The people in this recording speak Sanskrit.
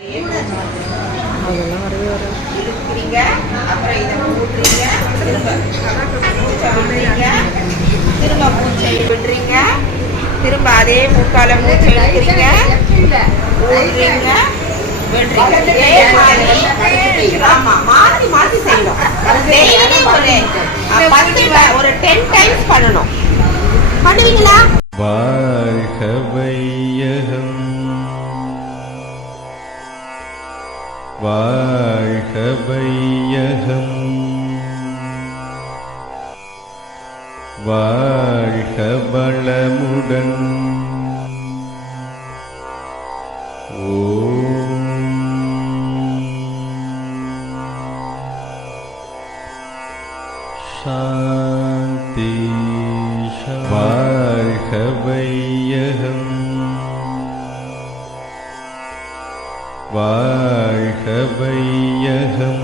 அதெல்லாம் வரவே வராது திரும்ப பூச்சை விடுறீங்க திரும்ப அதே முக்கால மூச்சை இழுக்கிறீங்க ஊடுறீங்க ஆமாம் மாற்றி மாற்றி செய்யணும் ஒரு ஒரு டென் டைம்ஸ் பண்ணணும் பண்ணுவீங்களா வாழ்கவை वाह वैयहम् वाह्यबलमुडन् शान्ति वाह्य वाहवैयहम्